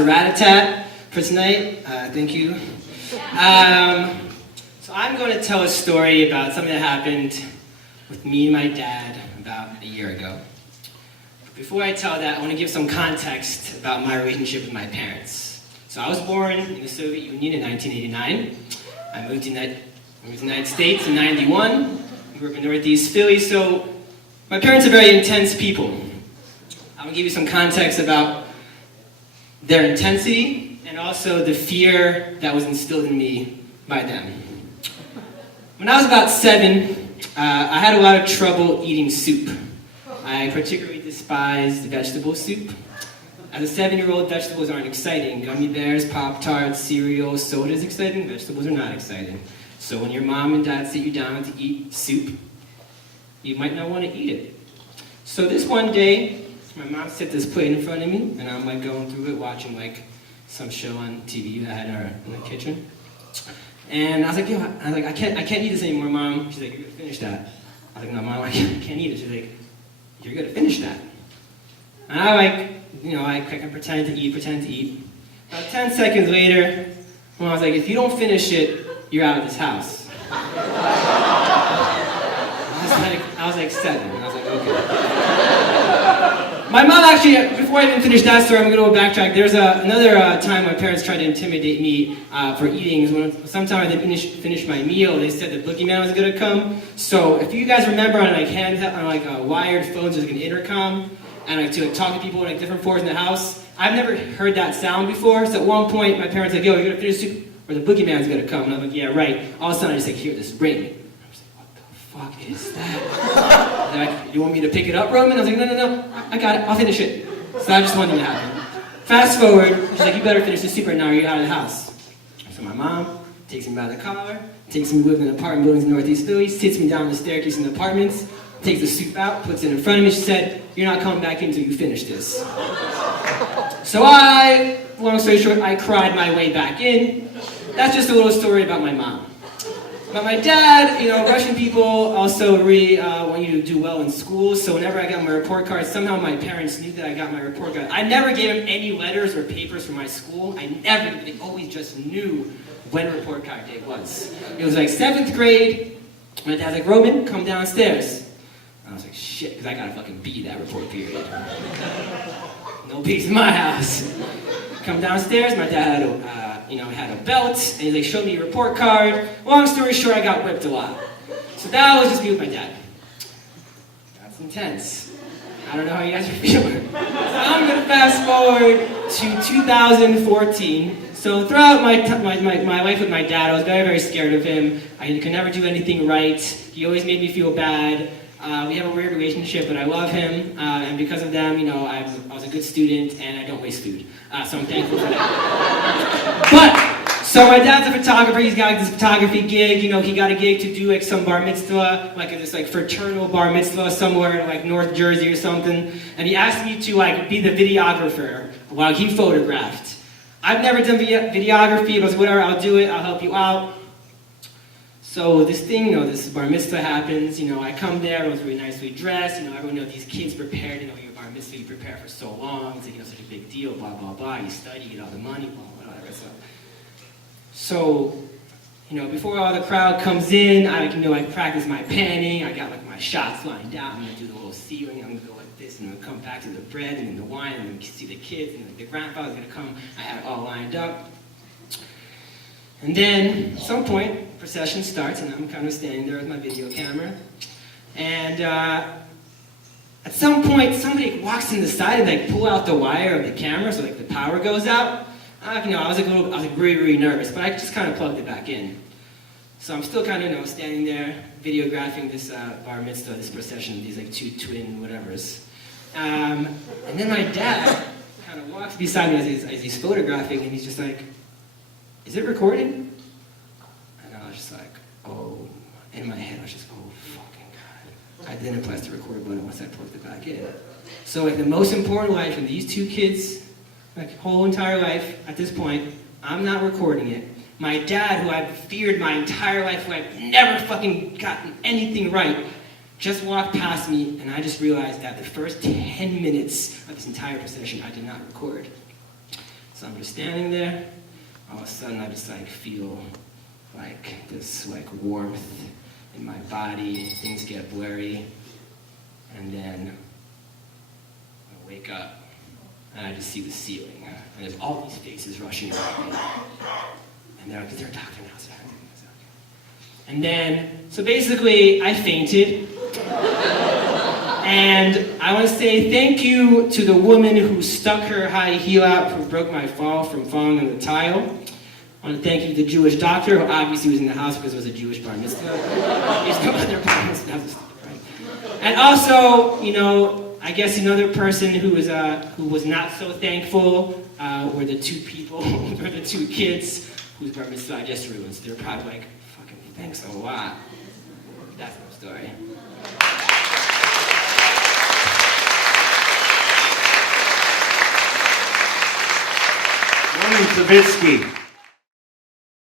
a rat-a-tat for tonight. Thank you. So I'm going to tell a story about something that happened with me and my dad about a year ago. But before I tell that, I want to give some context about my relationship with my parents. So I was born in the Soviet Union in 1989. I moved to the United States in 91. I grew up in Northeast Philly, so my parents are very intense people. I'm going to give you some context about their intensity and also the fear that was instilled in me by them. When I was about 7, I had a lot of trouble eating soup. I particularly despised vegetable soup. As a 7-year-old, vegetables aren't exciting. Gummy bears, Pop-Tarts, cereal, soda is exciting. Vegetables are not exciting. So when your mom and dad sit you down to eat soup, you might not want to eat it. So this one day, my mom set this plate in front of me, and I'm like going through it, watching like some show on TV that I had in the kitchen. And I was like, I can't eat this anymore, Mom. She's like, you're gonna finish that. I was like, no, Mom, I can't eat it. She's like, you're gonna finish that. And I pretend to eat. About 10 seconds later, Mom was like, if you don't finish it, you're out of this house. I was like 7. I was like, okay. My mom actually, before I even finish that story, I'm going to backtrack. There's another time my parents tried to intimidate me for eating. Sometime I didn't finish my meal, they said the boogeyman was going to come. So if you guys remember on wired phones, there's like an intercom, and to talk to people on different floors in the house. I've never heard that sound before. So at one point, my parents were like, yo, you're going to finish soup, or the boogeyman's going to come. And I'm like, yeah, right. All of a sudden, I just hear this ring. Fuck is that? They're like, you want me to pick it up, Roman? I was like, no, I got it, I'll finish it. So that just one thing to happen. Fast forward, she's like, you better finish the soup right now or you're out of the house. So my mom takes me by the collar, takes me with an apartment buildings in Northeast Philly, sits me down the staircase in the apartments, takes the soup out, puts it in front of me. She said, you're not coming back in until you finish this. So long story short, I cried my way back in. That's just a little story about my mom. But my dad, Russian people also really want you to do well in school, so whenever I got my report card, somehow my parents knew that I got my report card. I never gave them any letters or papers from my school. They always just knew when report card day was. It was like 7th grade, my dad's like, Roman, come downstairs. I was like, shit, because I gotta fucking be that report period. No peace in my house. Come downstairs, my dad had a belt, and he showed me a report card. Long story short, I got whipped a lot. So that was just me with my dad. That's intense. I don't know how you guys are feeling. So I'm gonna fast forward to 2014. So throughout my life with my dad, I was very, very scared of him. I could never do anything right. He always made me feel bad. We have a weird relationship, but I love him, and because of them, I was a good student, and I don't waste food. So I'm thankful for that. So my dad's a photographer. He's got this photography gig. He got a gig to do some bar mitzvah, this fraternal bar mitzvah somewhere in North Jersey or something. And he asked me to be the videographer while he photographed. I've never done videography, but I was like, whatever, I'll do it. I'll help you out. So this thing, this bar mitzvah happens, I come there, everyone's really nicely dressed, everyone these kids prepared, your bar mitzvah, you prepare for so long, it's such a big deal, blah, blah, blah, you study, you get all the money, blah, blah, whatever. So, before all the crowd comes in, I practice my panning, I got my shots lined out, I'm gonna do the little ceiling, I'm gonna go like this, and I'm gonna come back to the bread, and then the wine, and then see the kids, and the grandfather's gonna come, I had it all lined up. And then, at some point, procession starts, and I'm kind of standing there with my video camera. And at some point, somebody walks in the side and pull out the wire of the camera, so the power goes out. I was really, really nervous, but I just kind of plugged it back in. So I'm still kind of, standing there, videographing this bar mitzvah, this procession, these 2 twin whatevers. And then my dad kind of walks beside me as he's photographing, and he's just like, is it recording? And I was just like, oh, in my head I was just, oh fucking God. I didn't press the record button once I plugged it back in. So the most important life in these 2 kids, whole entire life at this point, I'm not recording it. My dad, who I've feared my entire life, who I've never fucking gotten anything right, just walked past me, and I just realized that the first 10 minutes of this entire procession I did not record. So I'm just standing there. All of a sudden, I just like feel like this like warmth in my body. Things get blurry, and then I wake up, and I just see the ceiling, and there's all these faces rushing around me, and they're talking outside. And then, so basically, I fainted. And I want to say thank you to the woman who stuck her high heel out, who broke my fall from falling on the tile. I want to thank you to the Jewish doctor, who obviously was in the house because it was a Jewish bar mitzvah. There's no other bar mitzvah. Right? And also, you know, I guess another person who was not so thankful were the two people, were the two kids whose bar mitzvah I just ruined. So they're probably like, fucking thanks a lot. That's my story. Savitsky.